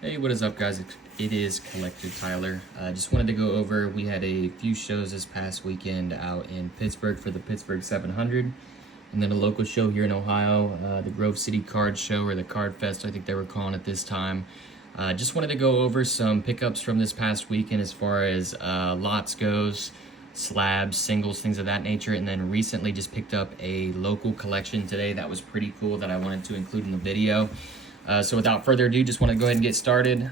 Hey, what is up, guys? It is Collector Tyler. Just wanted to go over, we had a few shows this past weekend out in Pittsburgh for the Pittsburgh 700, and then a local show here in Ohio, the Grove City Card Show, or the Card Fest, I think they were calling it this time. Just wanted to go over some pickups from this past weekend as far as lots goes, slabs, singles, things of that nature, and then recently just picked up a local collection today that was pretty cool that I wanted to include in the video. So without further ado, just want to go ahead and get started.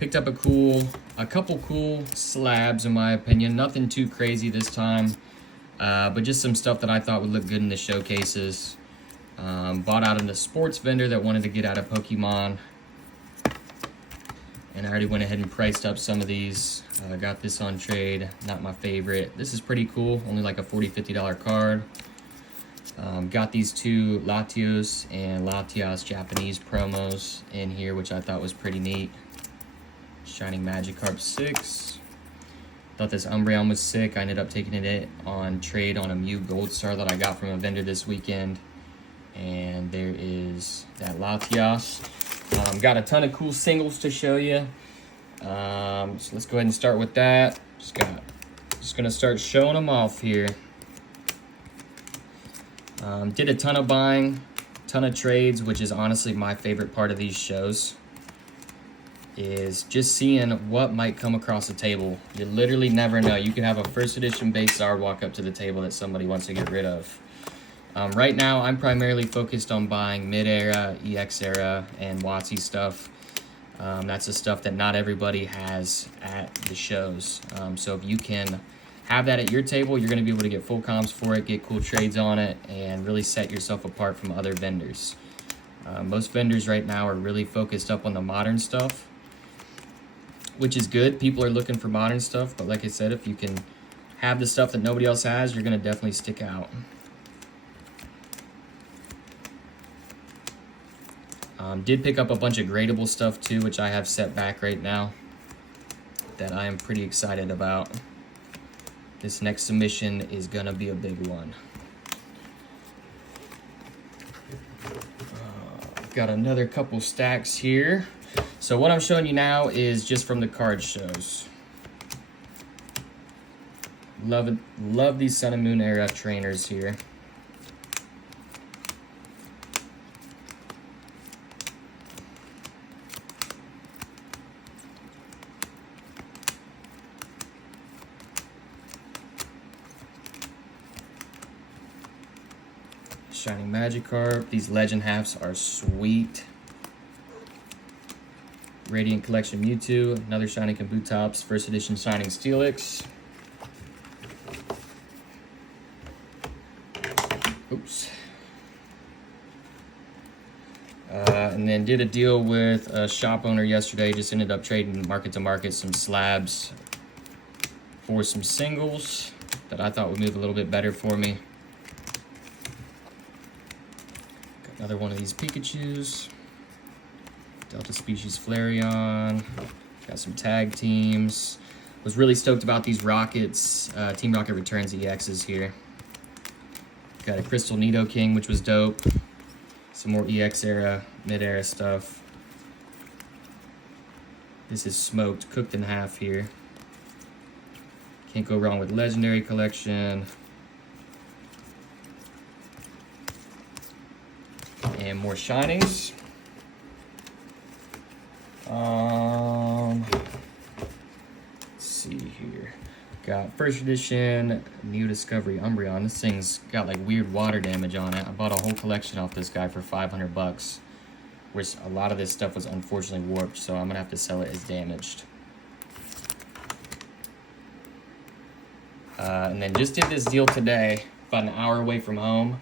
Picked up a couple cool slabs in my opinion. Nothing too crazy this time, but just some stuff that I thought would look good in the showcases. Bought out in the sports vendor that wanted to get out of Pokemon. And I already went ahead and priced up some of these. Got this on trade, not my favorite. This is pretty cool, only like a $40, $50 card. Got these two Latios and Latias Japanese promos in here, which I thought was pretty neat. Shining Magikarp 6. Thought this Umbreon was sick. I ended up taking it on trade on a Mew Gold Star that I got from a vendor this weekend. And there is that Latias. Got a ton of cool singles to show you. So let's go ahead and start with that. Just gonna start showing them off here. Did a ton of buying, ton of trades, which is honestly my favorite part of these shows, is just seeing what might come across the table. You literally never know. You could have a first edition base Zard walk up to the table that somebody wants to get rid of. Right now, I'm primarily focused on buying mid-era, EX-era, and WotC stuff. That's the stuff that not everybody has at the shows. So if you can have that at your table, you're going to be able to get full comps for it, get cool trades on it, and really set yourself apart from other vendors. Most vendors right now are really focused up on the modern stuff, which is good. People are looking for modern stuff, but like I said, if you can have the stuff that nobody else has, you're going to definitely stick out. Did pick up a bunch of gradable stuff too, which I have set back right now, that I am pretty excited about. This next submission is gonna be a big one. Got another couple stacks here. So what I'm showing you now is just from the card shows. Love these Sun and Moon era trainers here. Shining Magikarp. These Legend halves are sweet. Radiant Collection Mewtwo. Another Shining Kabutops. First edition Shining Steelix. Oops. And then did a deal with a shop owner yesterday. Just ended up trading market to market some slabs for some singles that I thought would move a little bit better for me. Another one of these Pikachus. Delta Species Flareon. Got some tag teams. Was really stoked about these Rockets. Team Rocket Returns EXs here. Got a Crystal Nidoking, which was dope. Some more EX era, mid-era stuff. This is smoked, cooked in half here. Can't go wrong with Legendary Collection. And more shinings. Let's see here. Got first edition Mew Discovery Umbreon. This thing's got like weird water damage on it. I bought a whole collection off this guy for 500 bucks. Which a lot of this stuff was unfortunately warped, so I'm gonna have to sell it as damaged. And then just did this deal today, about an hour away from home.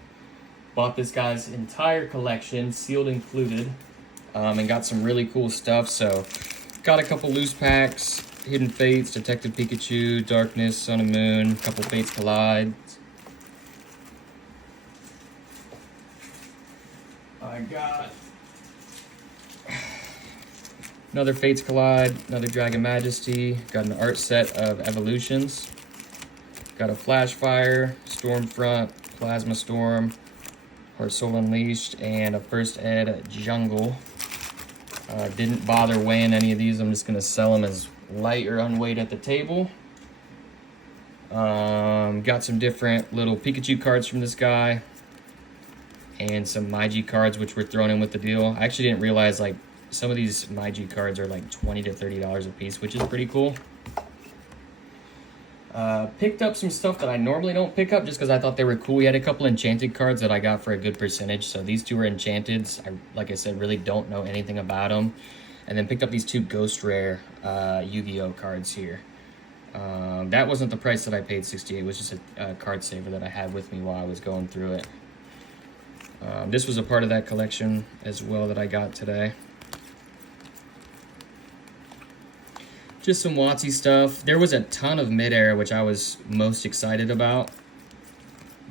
Bought this guy's entire collection, sealed included, and got some really cool stuff. So, got a couple loose packs, Hidden Fates, Detective Pikachu, Darkness, Sun and Moon, a couple Fates Collide. I got another Fates Collide, another Dragon Majesty, got an art set of Evolutions. Got a Flash Fire, Stormfront, Plasma Storm, Heart Soul Unleashed, and a First Ed Jungle. Didn't bother weighing any of these. I'm just going to sell them as light or unweighed at the table. Got some different little Pikachu cards from this guy. And some MyG cards, which were thrown in with the deal. I actually didn't realize, like, some of these MyG cards are like $20 to $30 a piece, which is pretty cool. Picked up some stuff that I normally don't pick up just because I thought they were cool. We had a couple enchanted cards that I got for a good percentage. So these two were enchanted. Like I said, really don't know anything about them. And then picked up these two ghost rare Yu-Gi-Oh cards here. That wasn't the price that I paid, $68. It was just a card saver that I had with me while I was going through it. This was a part of that collection as well that I got today. Just some WotC stuff. There was a ton of mid-air, which I was most excited about,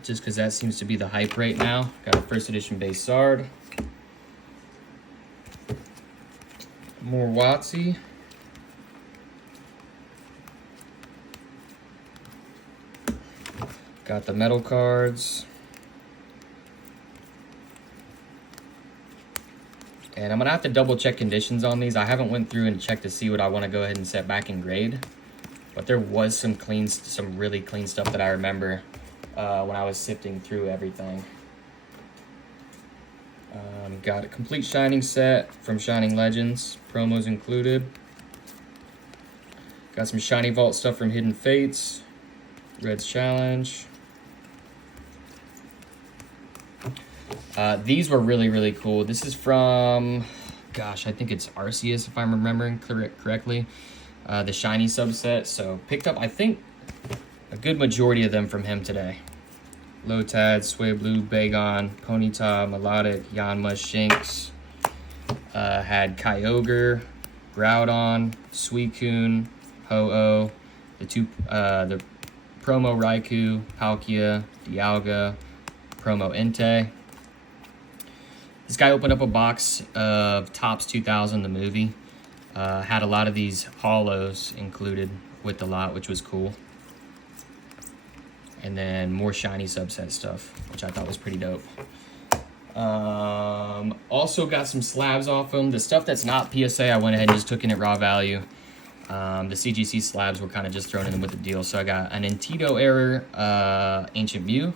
just because that seems to be the hype right now. Got a first edition base Sard. More WotC. Got the metal cards. And I'm going to have to double check conditions on these. I haven't went through and checked to see what I want to go ahead and set back in grade. But there was some really clean stuff that I remember when I was sifting through everything. Got a complete Shining set from Shining Legends, promos included. Got some Shiny Vault stuff from Hidden Fates, Red's Challenge. These were really, really cool. This is from, gosh, I think it's Arceus, if I'm remembering correctly. The Shiny subset. So picked up, I think, a good majority of them from him today. Lotad, Swablu, Bagon, Ponyta, Melodic, Yanma, Shinx. Had Kyogre, Groudon, Suicune, Ho-Oh, the promo Raikou, Palkia, Dialga, promo Entei. This guy opened up a box of Topps 2000, the movie. Had a lot of these holos included with the lot, which was cool. And then more shiny subset stuff, which I thought was pretty dope. Also got some slabs off them. The stuff that's not PSA, I went ahead and just took in at raw value. The CGC slabs were kind of just thrown in with the deal. So I got an Antito Error Ancient Mew.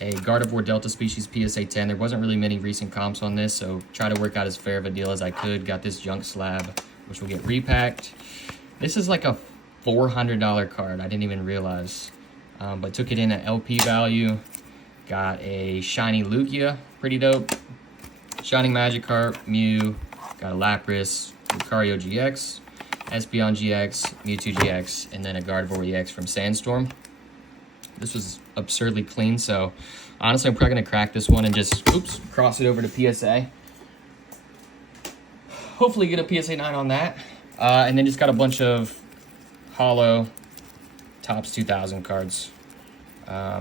A Gardevoir Delta Species PSA 10. There wasn't really many recent comps on this, so try to work out as fair of a deal as I could. Got this junk slab, which will get repacked. This is like a $400 card. I didn't even realize. But took it in at LP value. Got a shiny Lugia, pretty dope. Shining Magikarp, Mew. Got a Lapras, Lucario GX, Espeon GX, Mewtwo GX, and then a Gardevoir EX from Sandstorm. This was absurdly clean, so honestly, I'm probably going to crack this one and just, cross it over to PSA. Hopefully get a PSA 9 on that. And then just got a bunch of holo Topps 2000 cards.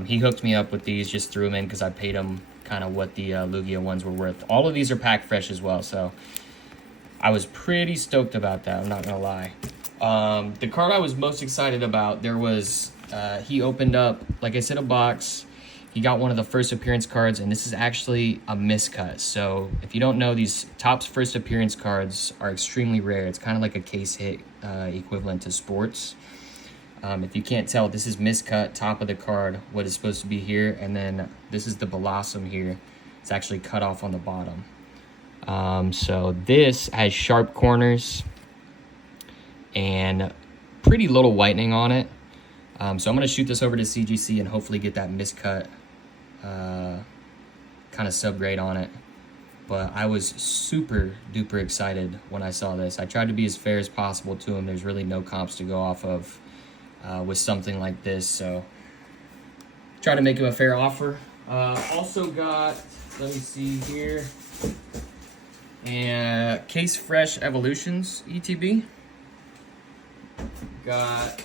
He hooked me up with these, just threw them in because I paid him kind of what the Lugia ones were worth. All of these are packed fresh as well, so I was pretty stoked about that, I'm not going to lie. The card I was most excited about, there was... he opened up, like I said, a box. He got one of the first appearance cards, and this is actually a miscut. So if you don't know, these Topps first appearance cards are extremely rare. It's kind of like a case hit equivalent to sports. If you can't tell, this is miscut, top of the card, what is supposed to be here, and then this is the blossom here. It's actually cut off on the bottom. So this has sharp corners and pretty little whitening on it. So I'm going to shoot this over to CGC and hopefully get that miscut kind of subgrade on it. But I was super duper excited when I saw this. I tried to be as fair as possible to him. There's really no comps to go off of with something like this. So try to make him a fair offer. Also got, let me see here, and Case Fresh Evolutions ETB. Got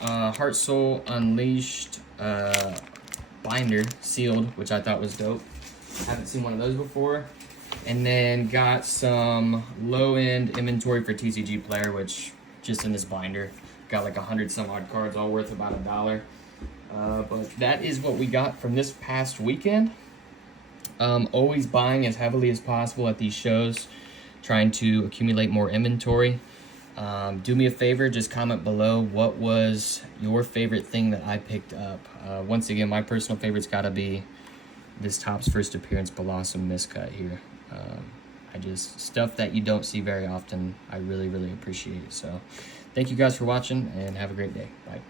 Heart Soul Unleashed binder sealed, which I thought was dope. Haven't seen one of those before. And then got some low-end inventory for TCG Player, which just in this binder got like 100 some odd cards, all worth about $1. But that is what we got from this past weekend. Always buying as heavily as possible at these shows. trying to accumulate more inventory. Do me a favor, just comment below what was your favorite thing that I picked up. Once again, my personal favorite's got to be this Topps First Appearance Blossom Miscut here. Stuff that you don't see very often, I really, really appreciate. So thank you guys for watching, and have a great day. Bye.